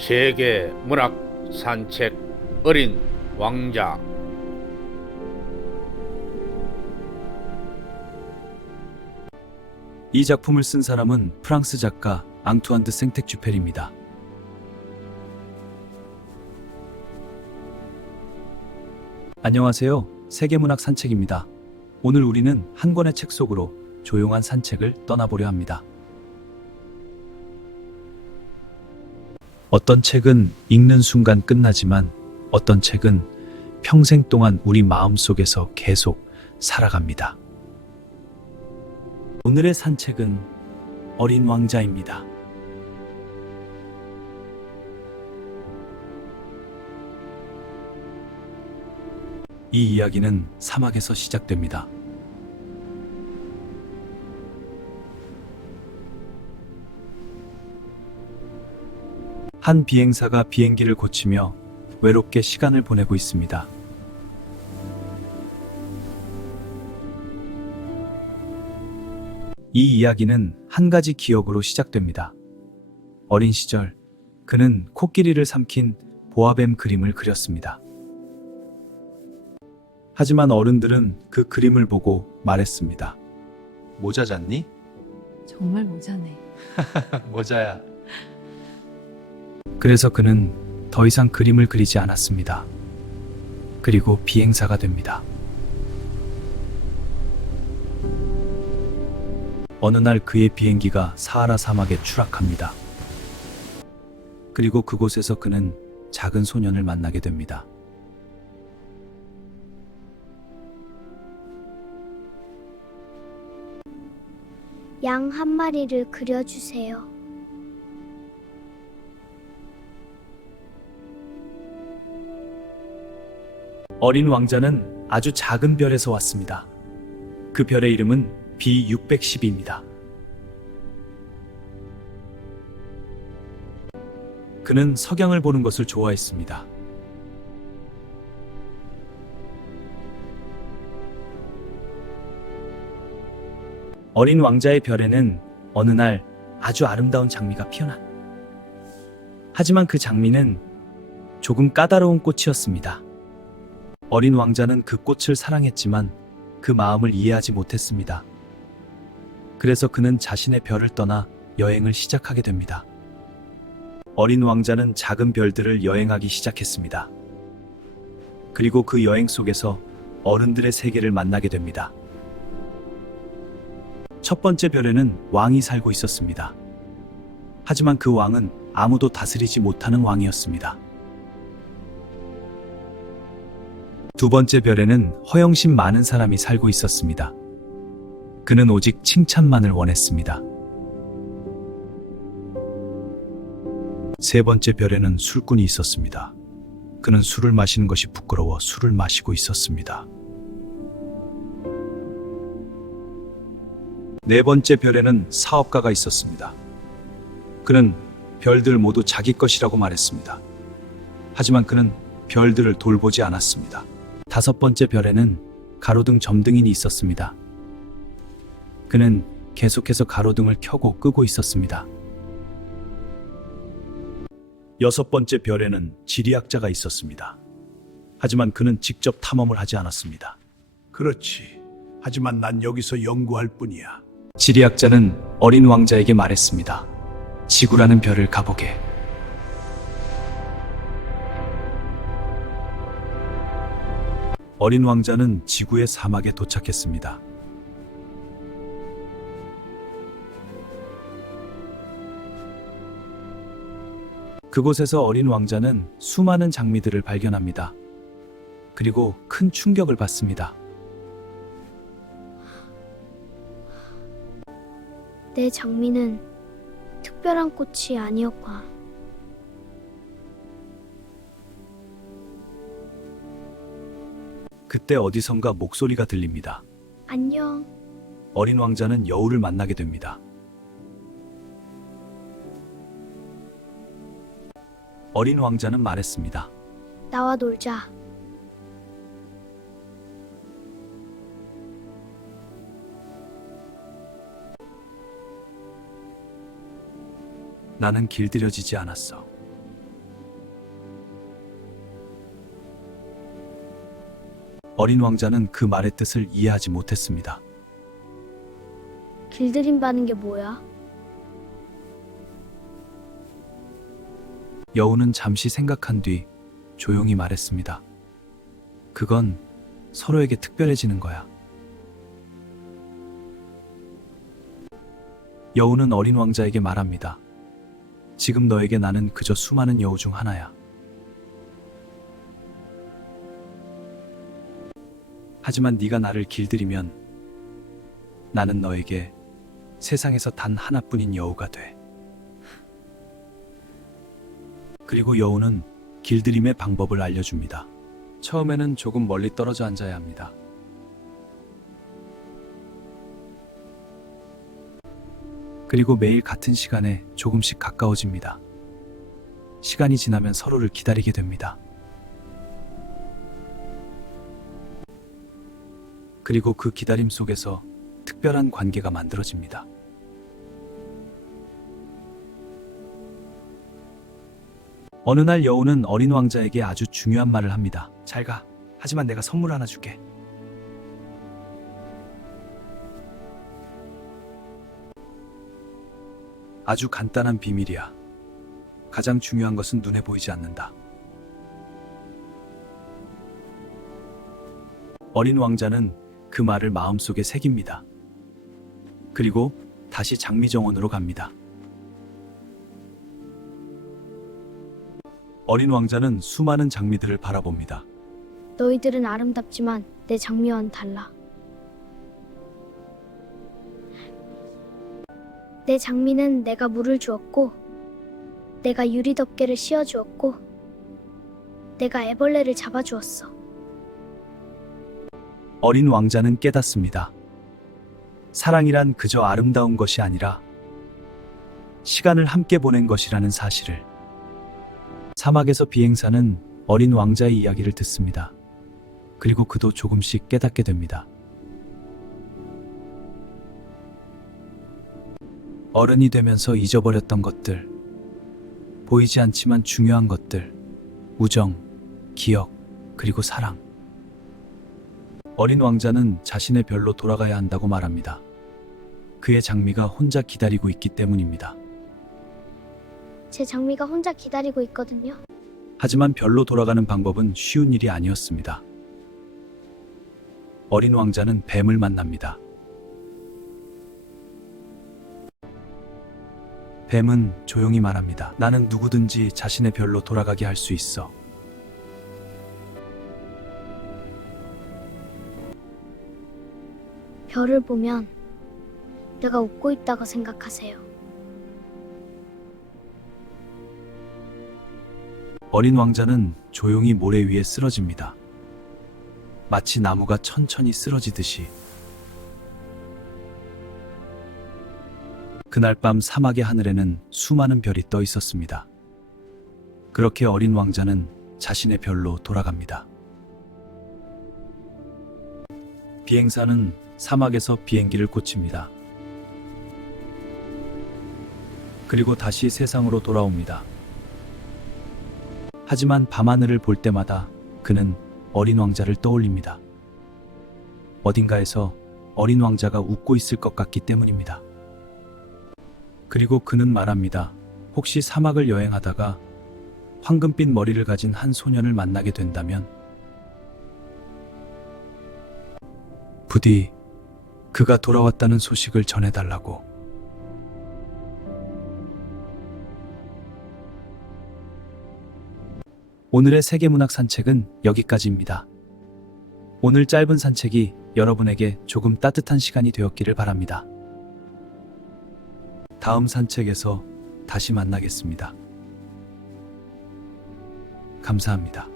세계 문학 산책 어린 왕자. 이 작품을 쓴 사람은 프랑스 작가 앙투안 드 생텍쥐페리입니다. 안녕하세요. 세계문학 산책입니다. 오늘 우리는 한 권의 책 속으로 조용한 산책을 떠나보려 합니다. 어떤 책은 읽는 순간 끝나지만 어떤 책은 평생 동안 우리 마음속에서 계속 살아갑니다. 오늘의 산책은 어린 왕자입니다. 이 이야기는 사막에서 시작됩니다. 한 비행사가 비행기를 고치며 외롭게 시간을 보내고 있습니다. 이 이야기는 한 가지 기억으로 시작됩니다. 어린 시절, 그는 코끼리를 삼킨 보아뱀 그림을 그렸습니다. 하지만 어른들은 그 그림을 보고 말했습니다. 모자 잤니? 정말 모자네. 모자야. 그래서 그는 더 이상 그림을 그리지 않았습니다. 그리고 비행사가 됩니다. 어느 날 그의 비행기가 사하라 사막에 추락합니다. 그리고 그곳에서 그는 작은 소년을 만나게 됩니다. 양 한 마리를 그려주세요. 어린 왕자는 아주 작은 별에서 왔습니다. 그 별의 이름은 B612입니다. 그는 석양을 보는 것을 좋아했습니다. 어린 왕자의 별에는 어느 날 아주 아름다운 장미가 피어난. 하지만 그 장미는 조금 까다로운 꽃이었습니다. 어린 왕자는 그 꽃을 사랑했지만 그 마음을 이해하지 못했습니다. 그래서 그는 자신의 별을 떠나 여행을 시작하게 됩니다. 어린 왕자는 작은 별들을 여행하기 시작했습니다. 그리고 그 여행 속에서 어른들의 세계를 만나게 됩니다. 첫 번째 별에는 왕이 살고 있었습니다. 하지만 그 왕은 아무도 다스리지 못하는 왕이었습니다. 두 번째 별에는 허영심 많은 사람이 살고 있었습니다. 그는 오직 칭찬만을 원했습니다. 세 번째 별에는 술꾼이 있었습니다. 그는 술을 마시는 것이 부끄러워 술을 마시고 있었습니다. 네 번째 별에는 사업가가 있었습니다. 그는 별들 모두 자기 것이라고 말했습니다. 하지만 그는 별들을 돌보지 않았습니다. 다섯 번째 별에는 가로등 점등인이 있었습니다. 그는 계속해서 가로등을 켜고 끄고 있었습니다. 여섯 번째 별에는 지리학자가 있었습니다. 하지만 그는 직접 탐험을 하지 않았습니다. 그렇지. 하지만 난 여기서 연구할 뿐이야. 지리학자는 어린 왕자에게 말했습니다. 지구라는 별을 가보게. 어린 왕자는 지구의 사막에 도착했습니다. 그곳에서 어린 왕자는 수많은 장미들을 발견합니다. 그리고 큰 충격을 받습니다. 내 장미는 특별한 꽃이 아니었구나. 그때 어디선가 목소리가 들립니다. 안녕. 어린 왕자는 여우를 만나게 됩니다. 어린 왕자는 말했습니다. 나와 놀자. 나는 길들여지지 않았어. 어린 왕자는 그 말의 뜻을 이해하지 못했습니다. 길들임바는 게 뭐야? 여우는 잠시 생각한 뒤 조용히 말했습니다. 그건 서로에게 특별해지는 거야. 여우는 어린 왕자에게 말합니다. 지금 너에게 나는 그저 수많은 여우 중 하나야. 하지만 네가 나를 길들이면 나는 너에게 세상에서 단 하나뿐인 여우가 돼. 그리고 여우는 길들임의 방법을 알려줍니다. 처음에는 조금 멀리 떨어져 앉아야 합니다. 그리고 매일 같은 시간에 조금씩 가까워집니다. 시간이 지나면 서로를 기다리게 됩니다. 그리고 그 기다림 속에서 특별한 관계가 만들어집니다. 어느 날 여우는 어린 왕자에게 아주 중요한 말을 합니다. 잘 가. 하지만 내가 선물 하나 줄게. 아주 간단한 비밀이야. 가장 중요한 것은 눈에 보이지 않는다. 어린 왕자는 그 말을 마음속에 새깁니다. 그리고 다시 장미정원으로 갑니다. 어린 왕자는 수많은 장미들을 바라봅니다. 너희들은 아름답지만 내 장미와는 달라. 내 장미는 내가 물을 주었고, 내가 유리덮개를 씌워주었고, 내가 애벌레를 잡아주었어. 어린 왕자는 깨닫습니다. 사랑이란 그저 아름다운 것이 아니라 시간을 함께 보낸 것이라는 사실을. 사막에서 비행사는 어린 왕자의 이야기를 듣습니다. 그리고 그도 조금씩 깨닫게 됩니다. 어른이 되면서 잊어버렸던 것들, 보이지 않지만 중요한 것들, 우정, 기억, 그리고 사랑. 어린 왕자는 자신의 별로 돌아가야 한다고 말합니다. 그의 장미가 혼자 기다리고 있기 때문입니다. 제 장미가 혼자 기다리고 있거든요. 하지만 별로 돌아가는 방법은 쉬운 일이 아니었습니다. 어린 왕자는 뱀을 만납니다. 뱀은 조용히 말합니다. 나는 누구든지 자신의 별로 돌아가게 할 수 있어. 별을 보면 내가 웃고 있다고 생각하세요. 어린 왕자는 조용히 모래 위에 쓰러집니다. 마치 나무가 천천히 쓰러지듯이. 그날 밤 사막의 하늘에는 수많은 별이 떠 있었습니다. 그렇게 어린 왕자는 자신의 별로 돌아갑니다. 비행사는 사막에서 비행기를 고칩니다. 그리고 다시 세상으로 돌아옵니다. 하지만 밤하늘을 볼 때마다 그는 어린 왕자를 떠올립니다. 어딘가에서 어린 왕자가 웃고 있을 것 같기 때문입니다. 그리고 그는 말합니다. 혹시 사막을 여행하다가 황금빛 머리를 가진 한 소년을 만나게 된다면 부디 그가 돌아왔다는 소식을 전해달라고. 오늘의 세계문학 산책은 여기까지입니다. 오늘 짧은 산책이 여러분에게 조금 따뜻한 시간이 되었기를 바랍니다. 다음 산책에서 다시 만나겠습니다. 감사합니다.